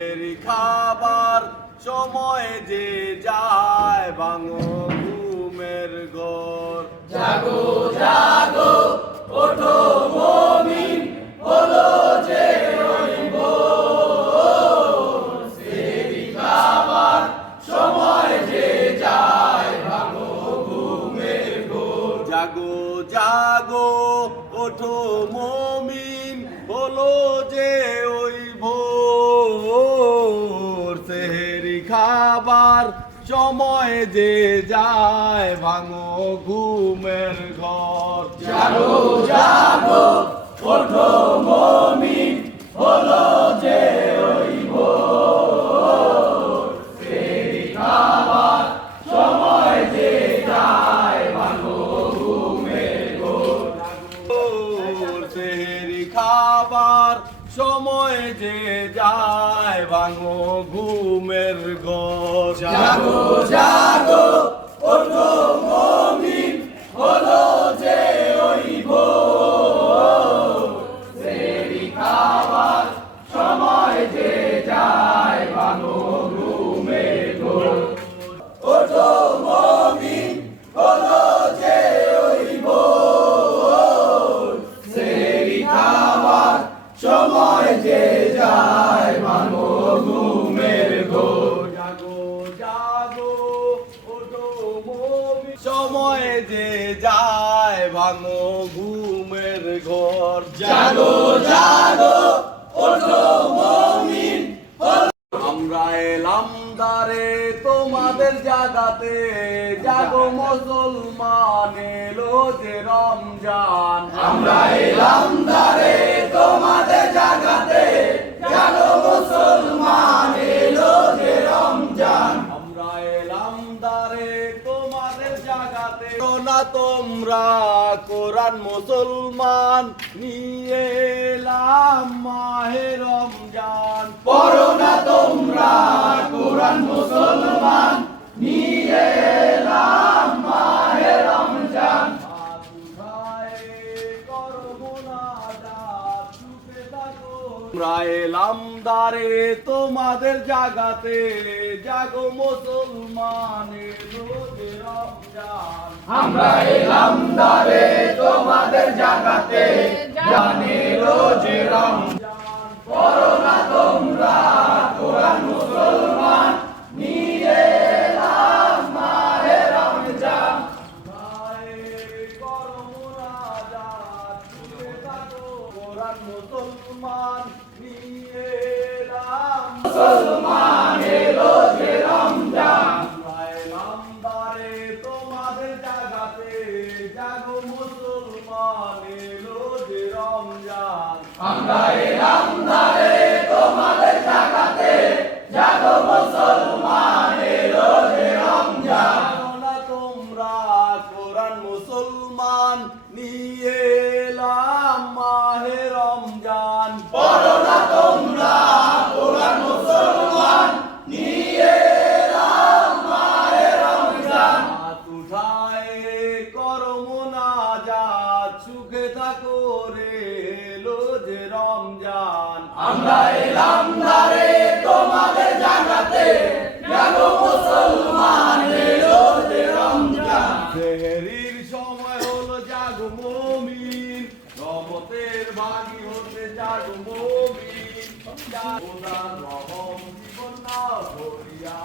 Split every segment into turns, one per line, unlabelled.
খাবার সময় যে যায় বাঙো ঘুমের ঘর।
জাগো জাগো ওঠো মমিন হলো যে সময় যে যায় ভাঙো ঘুমের ঘোর।
জাগো জাগো ওঠো মমিন। খাবার সময় যে যায় ভাঙো ঘুমের ঘর।
জাগো জাগো ওঠো মমিন হলো যে সময় যে যায় ভাঙো ঘুমের ঘর জাগো জাগো ওঠো মমিন হলো
জাগো জাগো ওঠো
মমিন।
আমরা এলাম দারে তোমাদের জাগাতে জাগো মুসলমান এলো যে রমজান।
আমরা এলাম দারে তোমাদের জাগাতে জাগো মুসলমান এলো যে রমজান।
জাগাতে। না তোমরা কোরআন মুসলমান নিয়ে এলাম মাহে রমজান।
পড়ো না তোমরা কোরআন মুসলমান নিয়ে এলাম মাহে রমজান।
এলাম দারে তোমাদের জাগাতে জাগো মুসলমান এলো যে রমজান
আমরা এলাম দারে তোমাদের জাগাতে। জানেরো যে রমজান পড়ো না তোমরা কোরআন মুসলমান, নিয়ে এলাম
মুসলমান
যে রমজান। আমরা এলাম দারে তোমাদের জাগাতে জাগো মুসলমান এলো যে রমজান।
সেহরির সময় হলো জাগো মমিন রহমতের ভাগি হতে জাগো মমিন। খোদার রহম জীবন না ভরিয়া।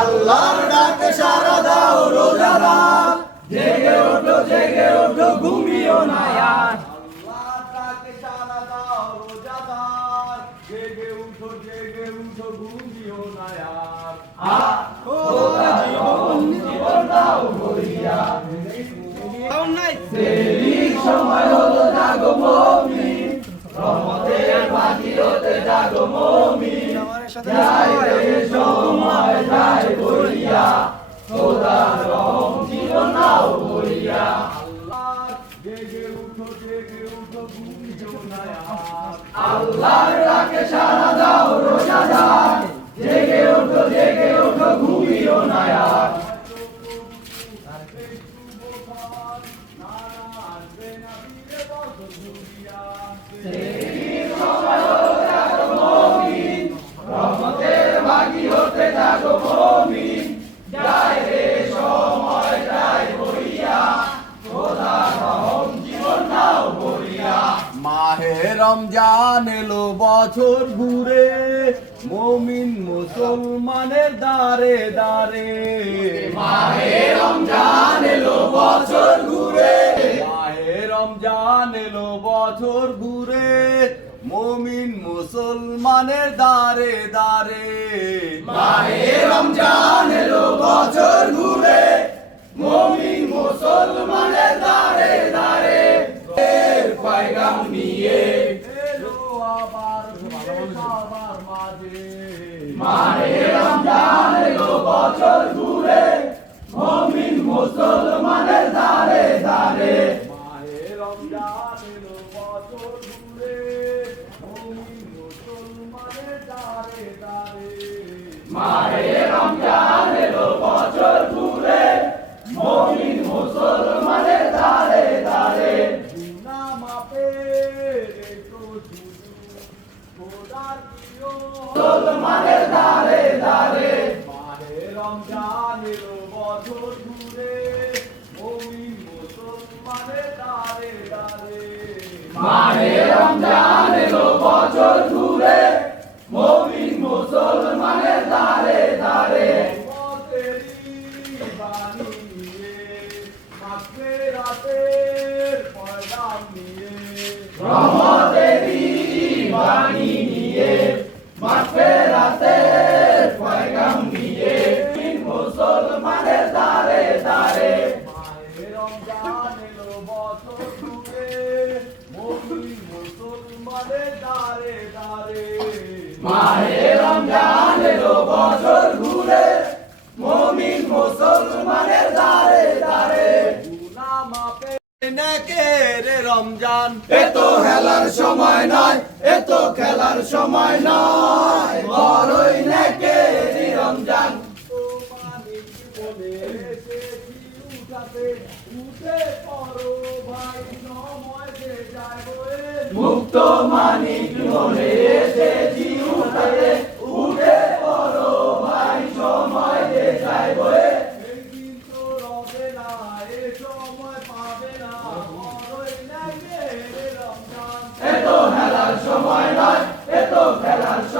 আল্লাহর ডাকে সারা হতে জাগো মমি যায় রে সময় যাই বলিয়া খোদার রহম জীবন নাও
বলিয়া জেগে উঠো জেগে উঠো ঘুম
আল্লাহর ডাকে সারা
বছর ঘুরে মমিন মুসলমানের দারে দারে
মাহে রমজান এলো বছর ঘুরে
মমিন মুসলমানের দারে দারে
এর পয়গাম নিয়ে
এলো আবার সবার মাঝে।
মাহে রমজান এলো বছর ঘুরে মমিন মুসলমানের দারে
মুসলমানের দারে দারে
রমজান এলো বছর ঘুরে মমিন মুসলমানের দারে দারে
মাহে নেকের রমজান?
এত খেলার সময় নয় এত খেলার সময় নয়। বড়ই নেকে রমজান।
যায় বয়ে।
মুক্ত মানিক মনে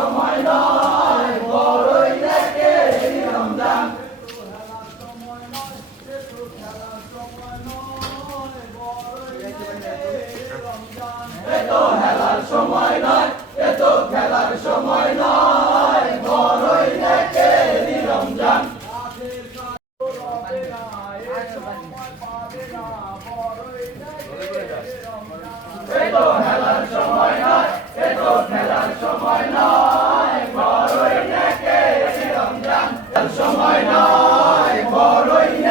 সময় নয় বড়ই
খেলার সময় নয়
এত খেলার সময় নয় বড়ই নেকে রমজান
রাতের কাজ রবে না এ সময় পাবে না বড়ই নেকের রমজান
এত খেলার সময় নয় এত খেলার সময় নয় বড়ই নেকে রমজান সময় নয় বড়ই নেকে রমজান দেখি উঠাতে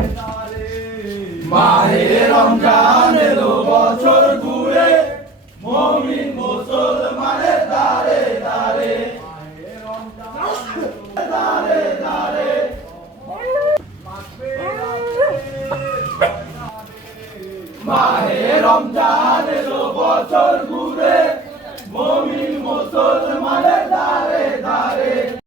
মাহে রমজান এলো বছর ঘুরে মমিন মুসলমানের দারে